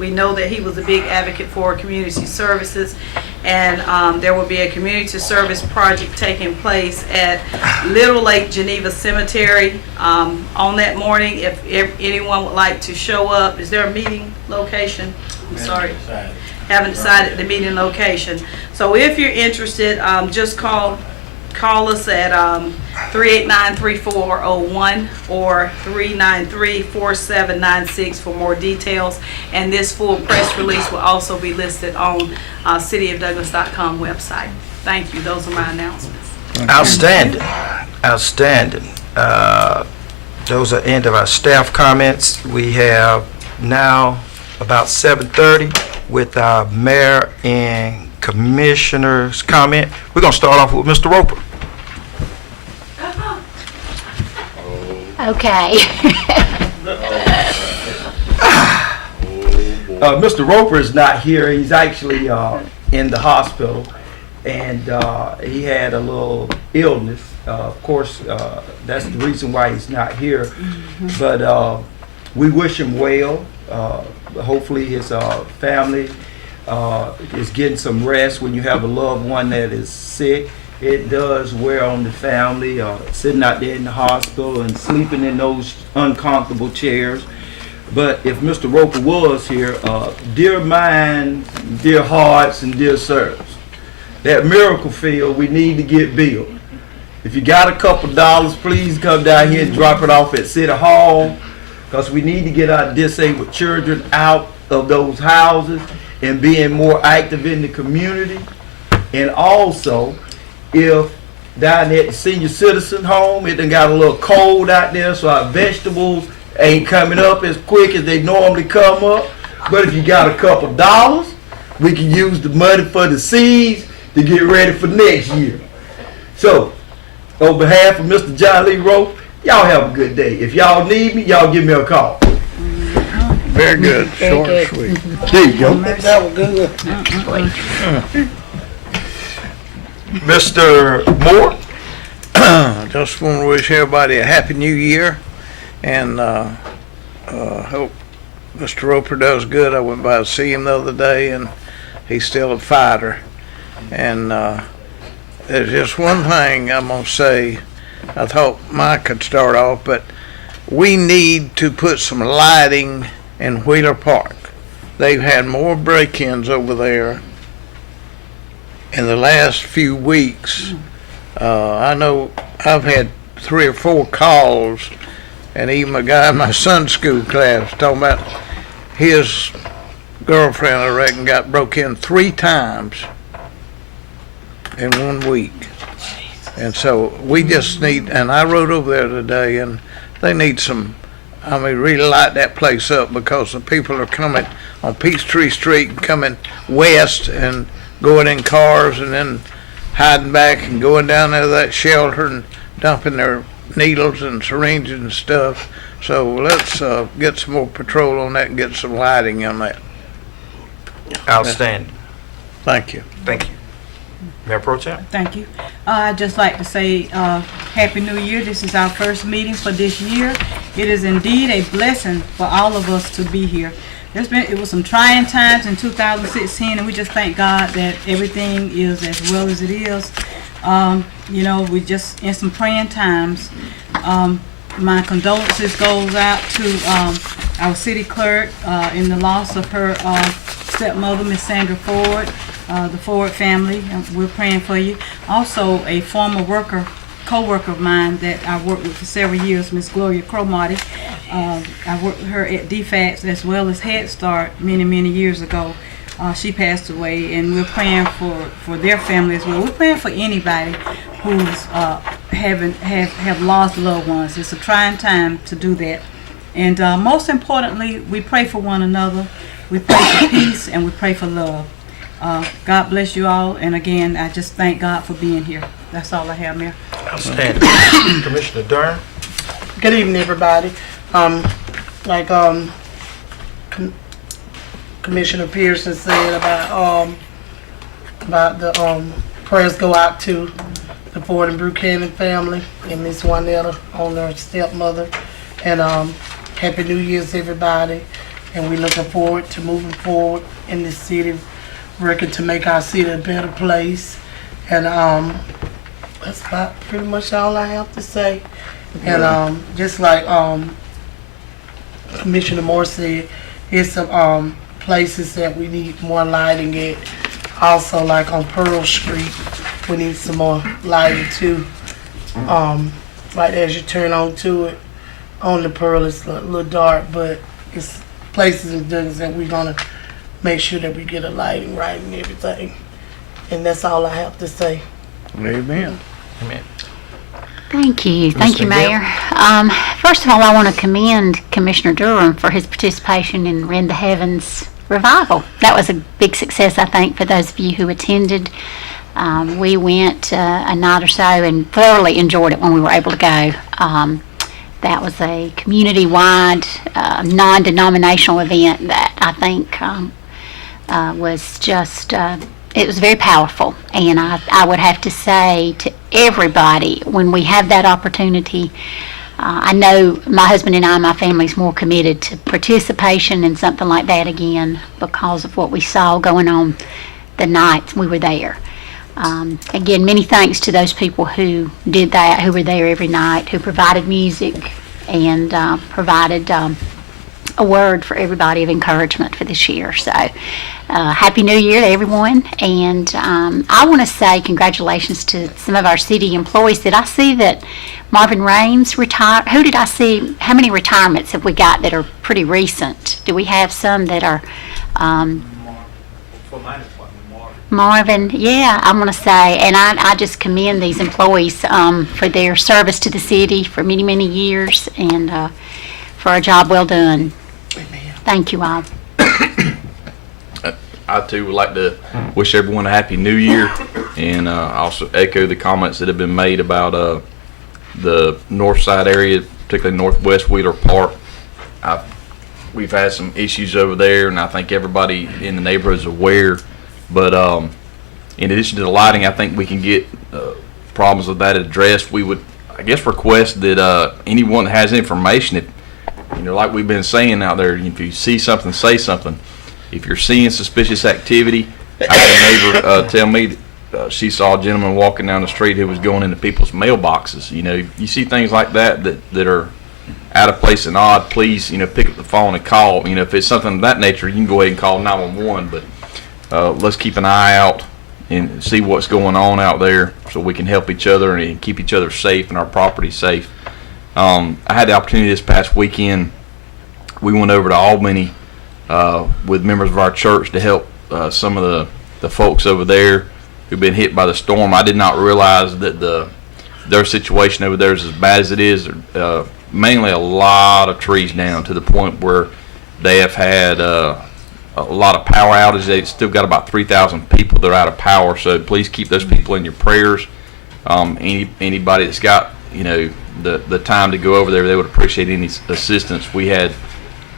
We know that he was a big advocate for community services, and there will be a community service project taking place at Little Lake Geneva Cemetery on that morning. If anyone would like to show up, is there a meeting location? I'm sorry, haven't decided the meeting location. So if you're interested, just call us at 389-3401 or 393-4796 for more details. And this full press release will also be listed on cityofdouglas.com website. Thank you. Those are my announcements. Outstanding. Outstanding. Those are end of our staff comments. We have now about 7:30 with our mayor and commissioner's comment. We're going to start off with Mr. Roper. Okay. Mr. Roper is not here. He's actually in the hospital, and he had a little illness. Of course, that's the reason why he's not here. But we wish him well. Hopefully his family is getting some rest. When you have a loved one that is sick, it does wear on the family, sitting out there in the hospital and sleeping in those uncomfortable chairs. But if Mr. Roper was here, dear mind, dear hearts, and dear sirs, that miracle field we need to get built. If you got a couple dollars, please come down here and drop it off at City Hall, because we need to get our disabled children out of those houses and being more active in the community. And also, if down at the senior citizen home, it done got a little cold out there, so our vegetables ain't coming up as quick as they normally come up. But if you got a couple dollars, we can use the money for the seeds to get ready for next year. So, on behalf of Mr. John Lee Rope, y'all have a good day. If y'all need me, y'all give me a call. Very good. Short and sweet. There you go. That was good. Mr. Moore? Just want to wish everybody a happy new year, and hope Mr. Roper does good. I went by to see him the other day, and he's still a fighter. And there's just one thing I'm going to say. I thought Mike could start off, but we need to put some lighting in Wheeler Park. They've had more break-ins over there in the last few weeks. I know I've had 3 or 4 calls, and even a guy in my son's school class talking about his girlfriend, I reckon, got broke in 3 times in 1 week. And so we just need, and I rode over there today, and they need some, I mean, really light that place up, because the people are coming on Peachtree Street and coming west and going in cars and then hiding back and going down there to that shelter and dumping their needles and syringes and stuff. So let's get some more patrol on that and get some lighting on that. Outstanding. Thank you. Thank you. Mayor Pro-Tem? Thank you. I'd just like to say Happy New Year. This is our first meeting for this year. It is indeed a blessing for all of us to be here. It was some trying times in 2016, and we just thank God that everything is as well as it is. You know, we just in some praying times. My condolences goes out to our city clerk in the loss of her stepmother, Miss Sandra Ford, the Ford family. We're praying for you. Also, a former co-worker of mine that I worked with for several years, Miss Gloria Cromartie. I worked with her at DFACS as well as Head Start many years ago. She passed away, and we're praying for their family as well. We're praying for anybody who's have lost loved ones. It's a trying time to do that. And most importantly, we pray for one another. We pray for peace, and we pray for love. God bless you all, and again, I just thank God for being here. That's all I have, Mayor. Outstanding. Commissioner Durham? Good evening, everybody. Commissioner Pearson said about the prayers go out to the Ford and Buchanan family and Miss Juanetta on their stepmother. And Happy New Year's, everybody. and we're looking forward to moving forward in this city, working to make our city a better place. And that's about pretty much all I have to say. And just like Commissioner Moore said, here's some places that we need more lighting at. Also, like on Pearl Street, we need some more lighting too. Right as you turn onto it, on the Pearl, it's a little dark, but it's places and things that we're gonna make sure that we get a lighting right and everything. And that's all I have to say. Amen. Amen. Thank you. Thank you, Ms. Mayor. First of all, I want to commend Commissioner Durham for his participation in Rend the Heavens revival. That was a big success, I think, for those of you who attended. We went a night or so and thoroughly enjoyed it when we were able to go. That was a community-wide, non-denominational event that I think was just, it was very powerful. And I would have to say to everybody, when we have that opportunity, I know my husband and I, my family's more committed to participation in something like that again because of what we saw going on the nights we were there. Again, many thanks to those people who did that, who were there every night, who provided music and provided a word for everybody of encouragement for this year. So, Happy New Year to everyone. And I want to say congratulations to some of our city employees. Did I see that Marvin Raines retired? Who did I see? How many retirements have we got that are pretty recent? Do we have some that are... Marvin, yeah, I'm going to say, and I just commend these employees for their service to the city for many, many years and for a job well done. Amen. Thank you all. I too would like to wish everyone a happy new year, and also echo the comments that have been made about the north side area, particularly Northwest Wheeler Park. We've had some issues over there, and I think everybody in the neighborhood is aware. But in addition to the lighting, I think we can get problems with that addressed. We would, I guess, request that anyone that has information, if, like we've been saying out there, if you see something, say something. If you're seeing suspicious activity, I had a neighbor tell me that she saw a gentleman walking down the street who was going into people's mailboxes. You see things like that are out of place and odd. Please, pick up the phone and call. If it's something of that nature, you can go ahead and call 911. But let's keep an eye out and see what's going on out there so we can help each other and keep each other safe and our property safe. I had the opportunity this past weekend. We went over to Albany with members of our church to help some of the folks over there who've been hit by the storm. I did not realize that their situation over there is as bad as it is. Mainly a lot of trees down to the point where they have had a lot of power outages. They've still got about 3,000 people that are out of power, so please keep those people in your prayers. Anybody that's got the time to go over there, they would appreciate any assistance.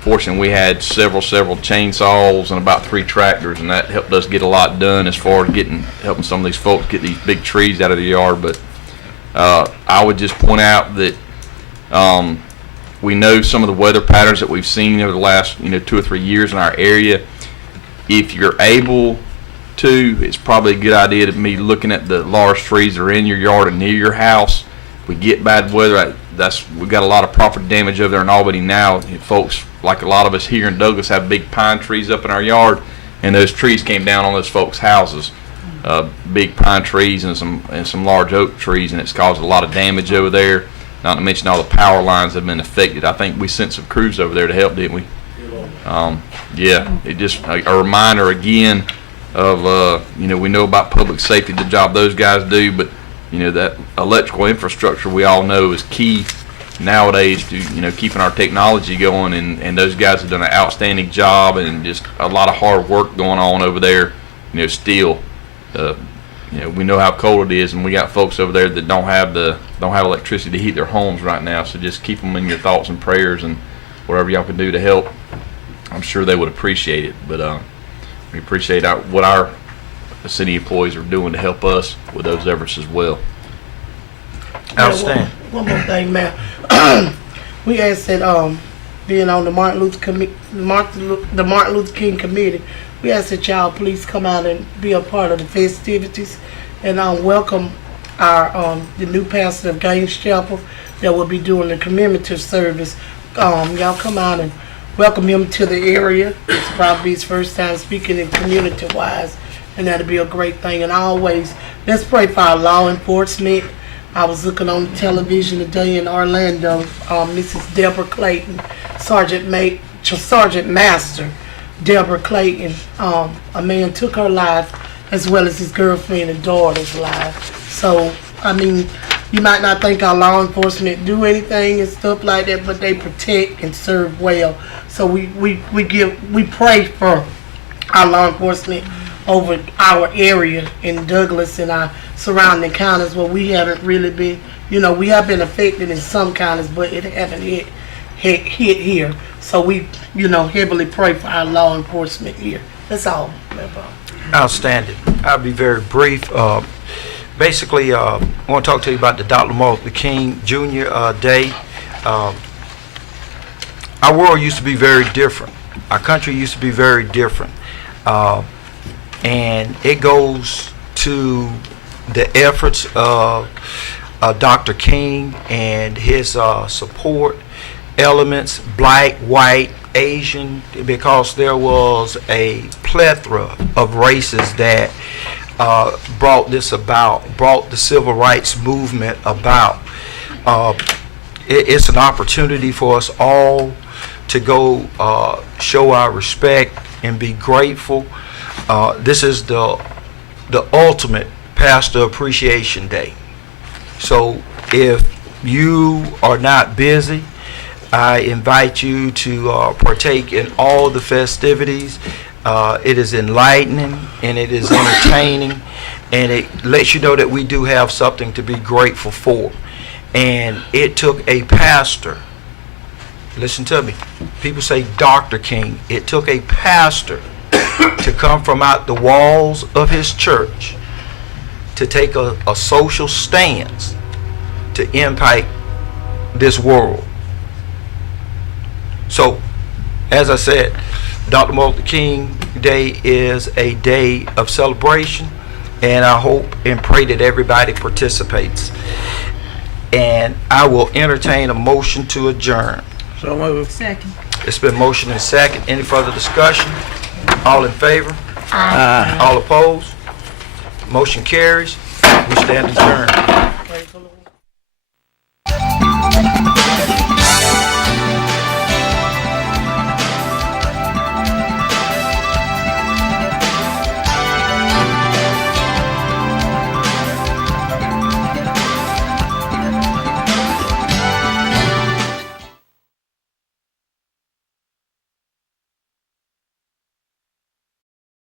Fortunately, we had several chainsaws and about 3 tractors, and that helped us get a lot done as far as helping some of these folks get these big trees out of the yard. But I would just point out that we know some of the weather patterns that we've seen over the last 2 or 3 years in our area. If you're able to, it's probably a good idea to be looking at the large trees that are in your yard and near your house. If we get bad weather, we've got a lot of property damage over there in Albany now. Folks, like a lot of us here in Douglas, have big pine trees up in our yard, and those trees came down on those folks' houses. Big pine trees and some large oak trees, and it's caused a lot of damage over there. Not to mention all the power lines have been affected. I think we sent some crews over there to help, didn't we? Yeah, it just a reminder again of we know about public safety, the job those guys do, but that electrical infrastructure we all know is key nowadays to keeping our technology going, and those guys have done an outstanding job, and just a lot of hard work going on over there. Still, we know how cold it is, and we got folks over there that don't have electricity to heat their homes right now. So just keep them in your thoughts and prayers, and whatever y'all can do to help, I'm sure they would appreciate it. But we appreciate what our city employees are doing to help us with those efforts as well. Outstanding. One more thing, man. We asked that being on the Martin Luther King committee, we ask that y'all please come out and be a part of the festivities and welcome our the new pastor of Gaines Chapel that will be doing the commemorative service. Y'all come out and welcome him to the area. It's probably his first time speaking in community-wise, and that'll be a great thing. And always, let's pray for our law enforcement. I was looking on television today in Orlando, Mrs. Deborah Clayton, Sergeant Master Deborah Clayton, a man took her life as well as his girlfriend and daughter's life. So, I mean, you might not think our law enforcement do anything and stuff like that, but they protect and serve well. So we pray for our law enforcement over our area in Douglas and our surrounding counties where we haven't really been, we have been affected in some counties, but it haven't hit here. So we, heavily pray for our law enforcement here. That's all. Outstanding. I'll be very brief. Basically, I want to talk to you about the Dr. Martin Luther King Jr. Day. Our world used to be very different. Our country used to be very different. And it goes to the efforts of Dr. King and his support elements, black, white, Asian, because there was a plethora of races that brought the civil rights movement about. It's an opportunity for us all to go show our respect and be grateful. This is the ultimate Pastor Appreciation Day. So if you are not busy, I invite you to partake in all the festivities. It is enlightening and it is entertaining, and it lets you know that we do have something to be grateful for. And it took a pastor, listen to me, people say Dr. King, it took a pastor to come from out the walls of his church to take a social stance to impact this world. So, as I said, Dr. Martin Luther King Day is a day of celebration, and I hope and pray that everybody participates. And I will entertain a motion to adjourn. So moved. Second. It's been motion and second. Any further discussion? All in favor? Aye. All opposed? Motion carries. We stand adjourned.